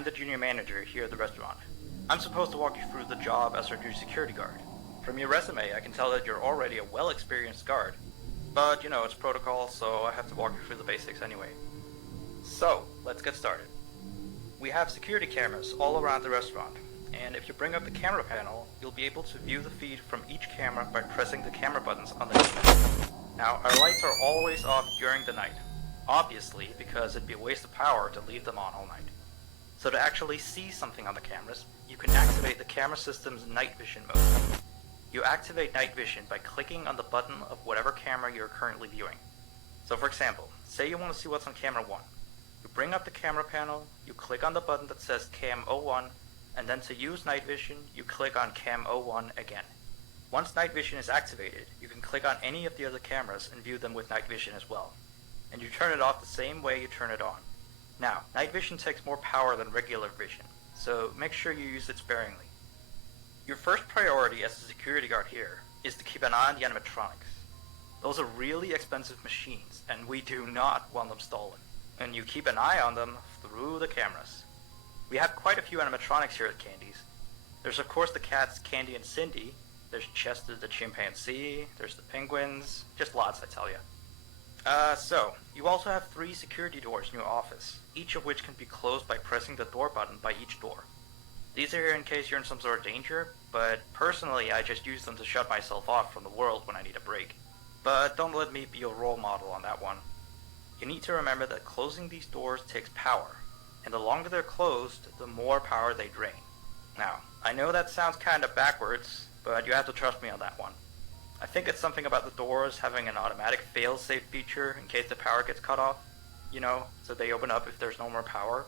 I'm the junior manager here at the restaurant. I'm supposed to walk you through the job as our new security guard. From your resume, I can tell that you're already a well-experienced guard. But, it's protocol, so I have to walk you through the basics anyway. So, let's get started. We have security cameras all around the restaurant, and if you bring up the camera panel, you'll be able to view the feed from each camera by pressing the camera buttons underneath it. Now, our lights are always off during the night, obviously because it'd be a waste of power to leave them on all night. So to actually see something on the cameras, you can activate the camera system's night vision mode. You activate night vision by clicking on the button of whatever camera you're currently viewing. So for example, say you want to see what's on camera 1. You bring up the camera panel, you click on the button that says Cam 01, and then to use night vision, you click on Cam 01 again. Once night vision is activated, you can click on any of the other cameras and view them with night vision as well. And you turn it off the same way you turn it on. Now, night vision takes more power than regular vision, so make sure you use it sparingly. Your first priority as a security guard here is to keep an eye on the animatronics. Those are really expensive machines, and we do not want them stolen. And you keep an eye on them through the cameras. We have quite a few animatronics here at Candy's. There's of course the cats Candy and Cindy, there's Chester the chimpanzee, there's the penguins, just lots I tell you. So, you also have 3 security doors in your office, each of which can be closed by pressing the door button by each door. These are here in case you're in some sort of danger, but personally I just use them to shut myself off from the world when I need a break. But don't let me be your role model on that one. You need to remember that closing these doors takes power, and the longer they're closed, the more power they drain. Now, I know that sounds kinda backwards, but you have to trust me on that one. I think it's something about the doors having an automatic fail-safe feature in case the power gets cut off, so they open up if there's no more power.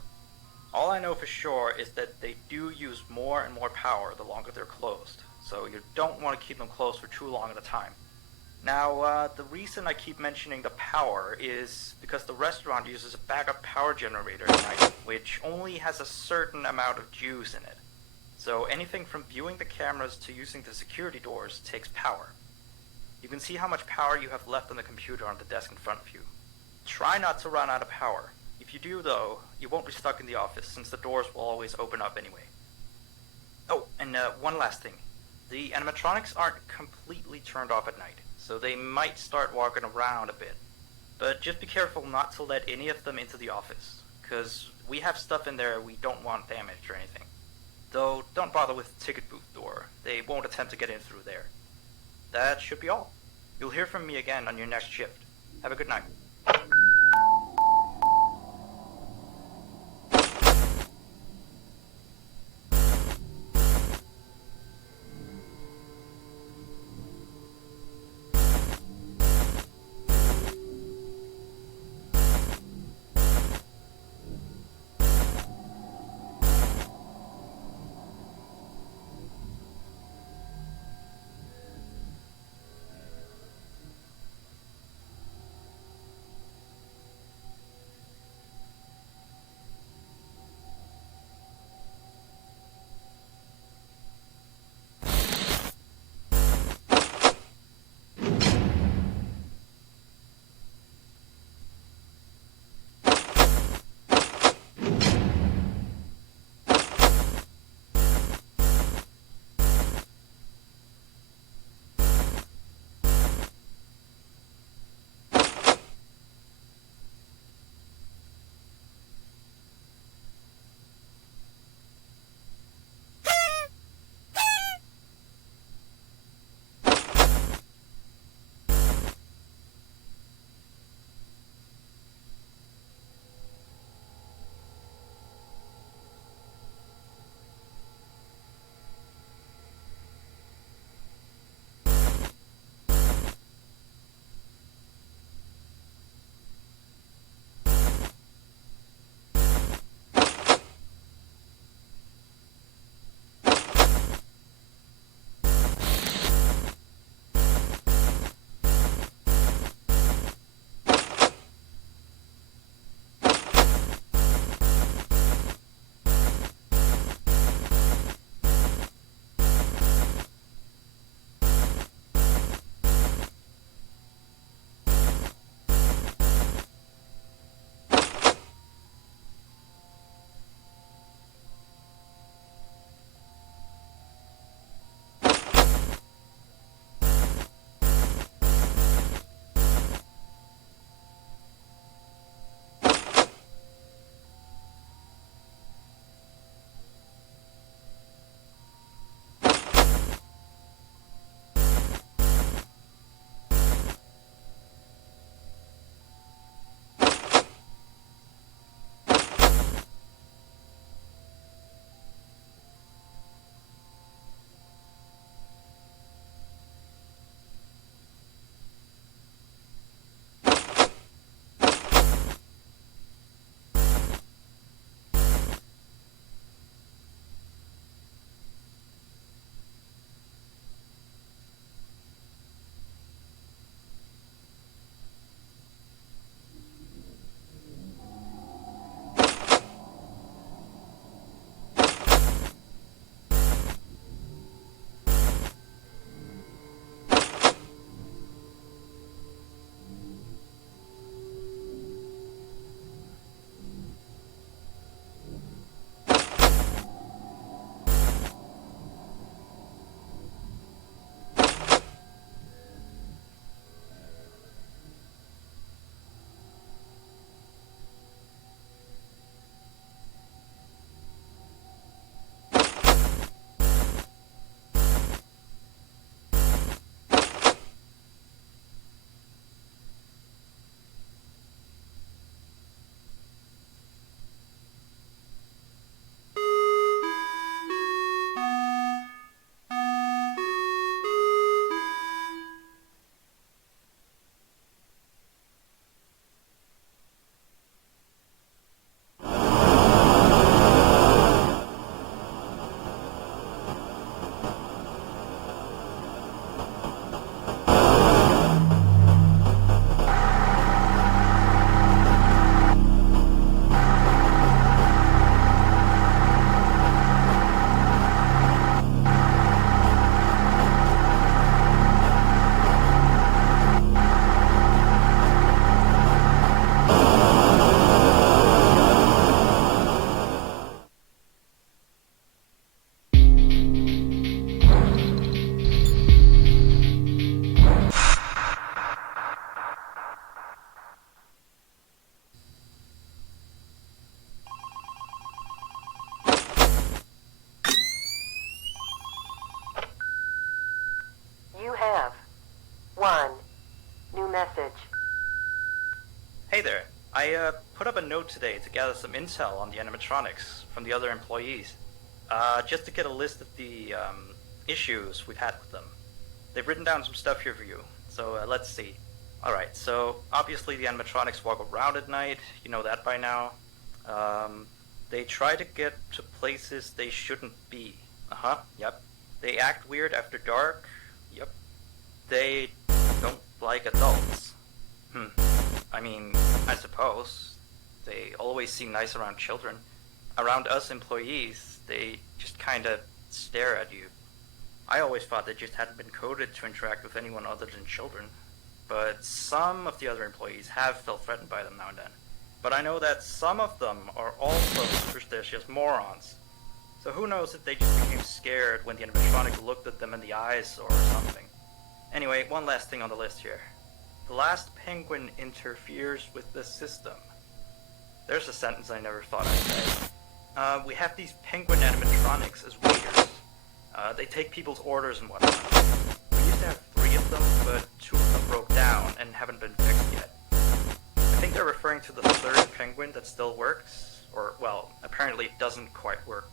All I know for sure is that they do use more and more power the longer they're closed, so you don't want to keep them closed for too long at a time. Now, the reason I keep mentioning the power is because the restaurant uses a backup power generator at night, which only has a certain amount of juice in it. So anything from viewing the cameras to using the security doors takes power. You can see how much power you have left on the computer on the desk in front of you. Try not to run out of power. If you do though, you won't be stuck in the office since the doors will always open up anyway. Oh, and one last thing. The animatronics aren't completely turned off at night, so they might start walking around a bit. But just be careful not to let any of them into the office, cause we have stuff in there we don't want damaged or anything. Though don't bother with the ticket booth door, they won't attempt to get in through there. That should be all. You'll hear from me again on your next shift. Have a good night. I put up a note today to gather some intel on the animatronics from the other employees, just to get a list of the issues we've had with them. They've written down some stuff here for you, so let's see. Alright, so obviously the animatronics walk around at night, you know that by now. They try to get to places they shouldn't be. Yep. They act weird after dark. Yep. They don't like adults. I mean, I suppose. They always seem nice around children. Around us employees, they just kinda stare at you. I always thought they just hadn't been coded to interact with anyone other than children. But some of the other employees have felt threatened by them now and then. But I know that some of them are also superstitious morons. So who knows if they just became scared when the animatronic looked at them in the eyes or something. Anyway, one last thing on the list here. The last penguin interferes with the system. There's a sentence I never thought I'd say. We have these penguin animatronics as waiters. They take people's orders and whatnot. We used to have 3 of them, but 2 of them broke down and haven't been fixed yet. I think they're referring to the 3rd penguin that still works, or, well, apparently it doesn't quite work.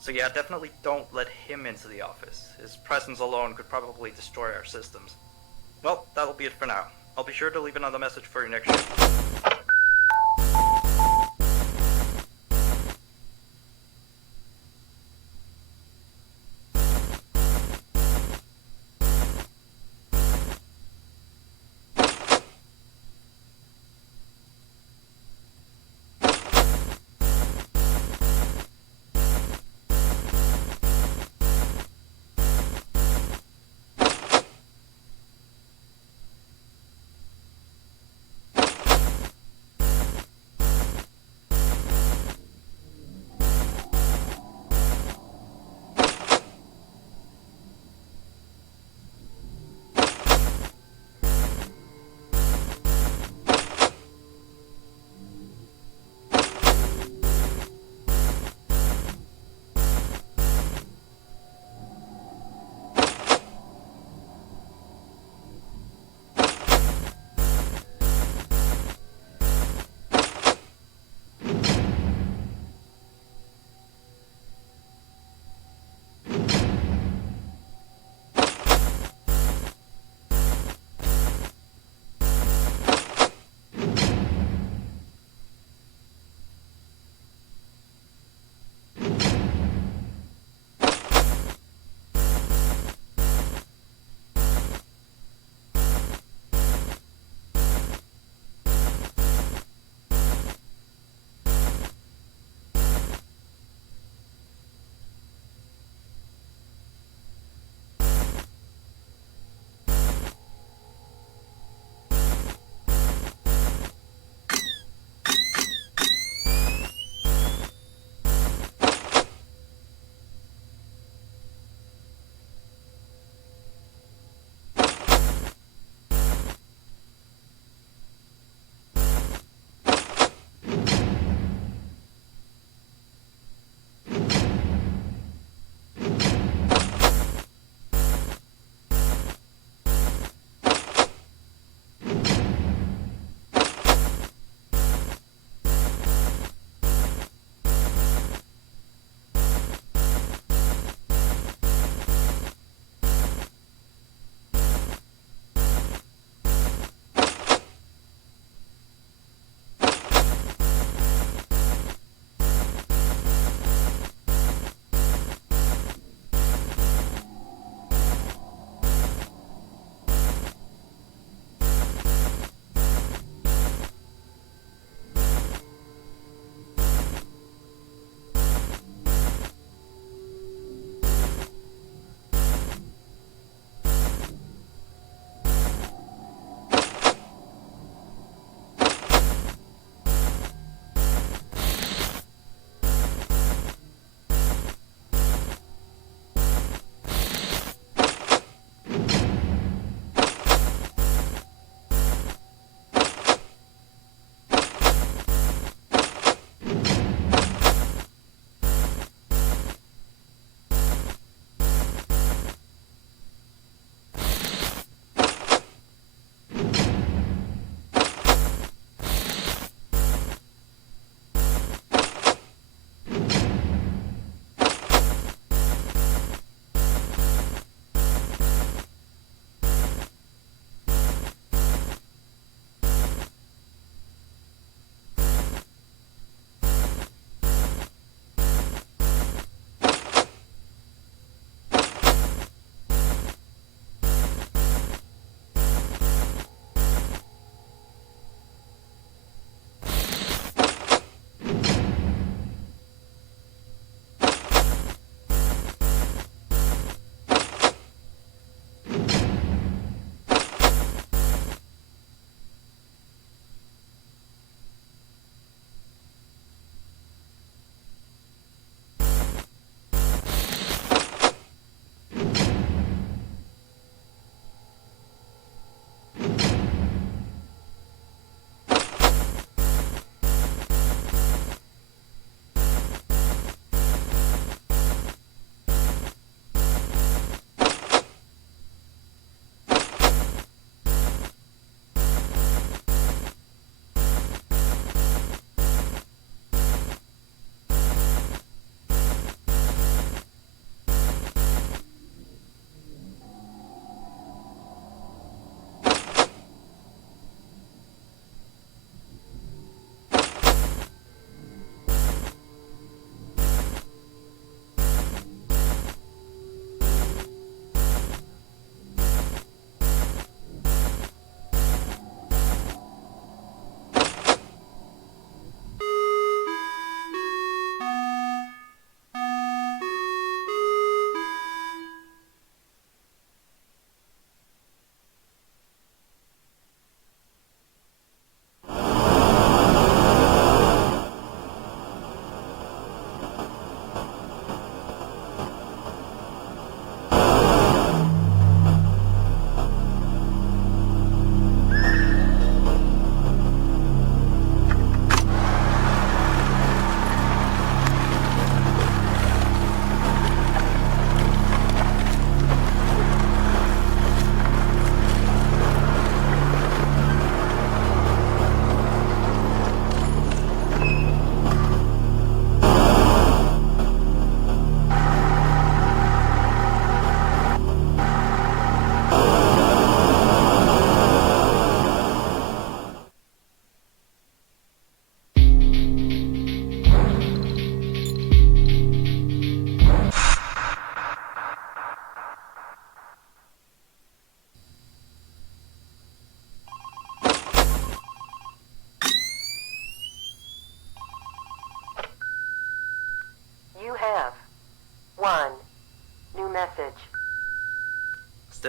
So yeah, definitely don't let him into the office. His presence alone could probably destroy our systems. Well, that'll be it for now. I'll be sure to leave another message for your next shift.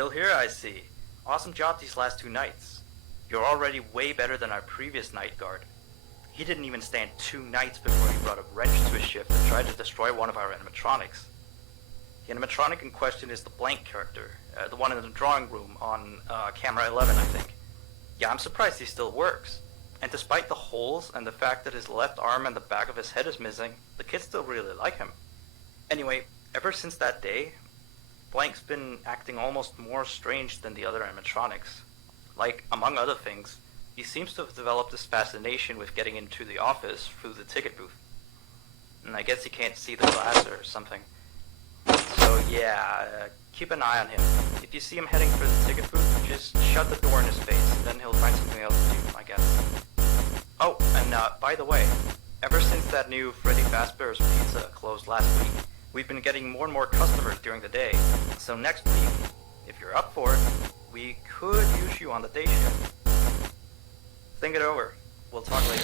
Still here, I see. Awesome job these last 2 nights. You're already way better than our previous night guard. He didn't even stand 2 nights before he brought a wrench to his shift and tried to destroy one of our animatronics. The animatronic in question is the blank character, the one in the drawing room on camera 11, I think. Yeah, I'm surprised he still works. And despite the holes and the fact that his left arm and the back of his head is missing, the kids still really like him. Anyway, ever since that day, Blank's been acting almost more strange than the other animatronics. Like, among other things, he seems to have developed this fascination with getting into the office through the ticket booth. And I guess he can't see the glass or something. So yeah, keep an eye on him. If you see him heading for the ticket booth, just shut the door in his face, and then he'll find something else to do, I guess. Oh, and by the way, ever since that new Freddy Fazbear's Pizza closed last week, we've been getting more and more customers during the day. So next week, if you're up for it, we could use you on the day shift. Think it over. We'll talk later.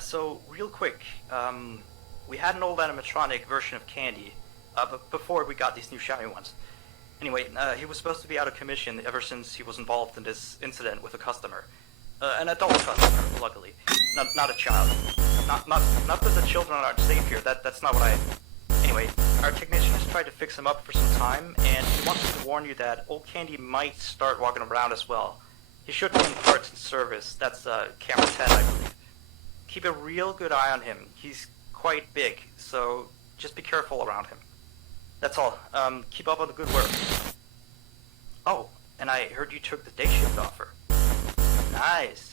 So real quick, we had an old animatronic version of Candy, but before we got these new shiny ones. Anyway, he was supposed to be out of commission ever since he was involved in this incident with a customer. An adult customer, luckily. Not a child. Not that the children aren't safe here, that's not what I... Anyway, our technicians tried to fix him up for some time, and he wants to warn you that old Candy might start walking around as well. He should be in parts and service, that's camera 10, I believe. Keep a real good eye on him. He's quite big, so just be careful around him. That's all. Keep up on the good work. Oh, and I heard you took the day shift offer. Nice.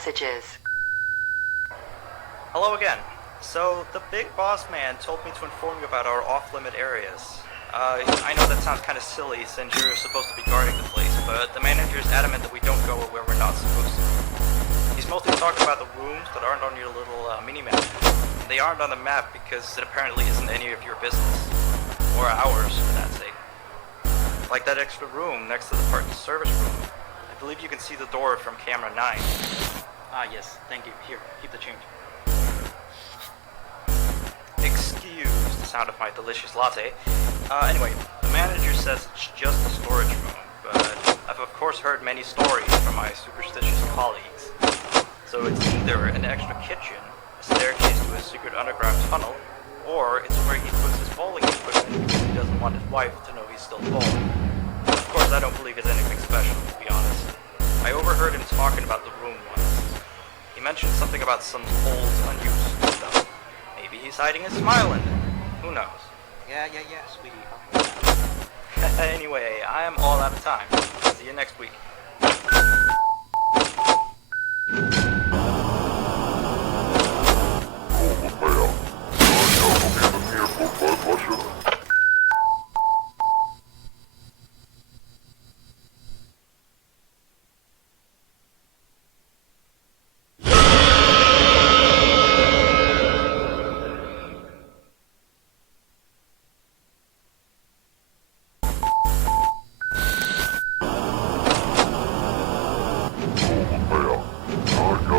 messages. Hello again. So, the big boss man told me to inform you about our off-limit areas. I know that sounds kind of silly since you're supposed to be guarding the place, but the manager's adamant that we don't go where we're not supposed to. He's mostly talking about the rooms that aren't on your little mini-map. They aren't on the map because it apparently isn't any of your business. Or ours, for that sake. Like that extra room next to the parking service room. I believe you can see the door from camera 9. Ah yes, thank you. Here, keep the change. Excuse the sound of my delicious latte. Anyway, the manager says it's just a storage room, but I've of course heard many stories from my superstitious colleagues. So it's either an extra kitchen, a staircase to a secret underground tunnel, or it's where he puts his bowling equipment because he doesn't want his wife to know he's still bowling. Of course, I don't believe it's anything special, to be honest. I overheard him talking about the room once. He mentioned something about some old, unused stuff. Maybe he's hiding a smile in there. Who knows? Yeah, sweetie. Anyway, I am all out of time. See you next week. Ja,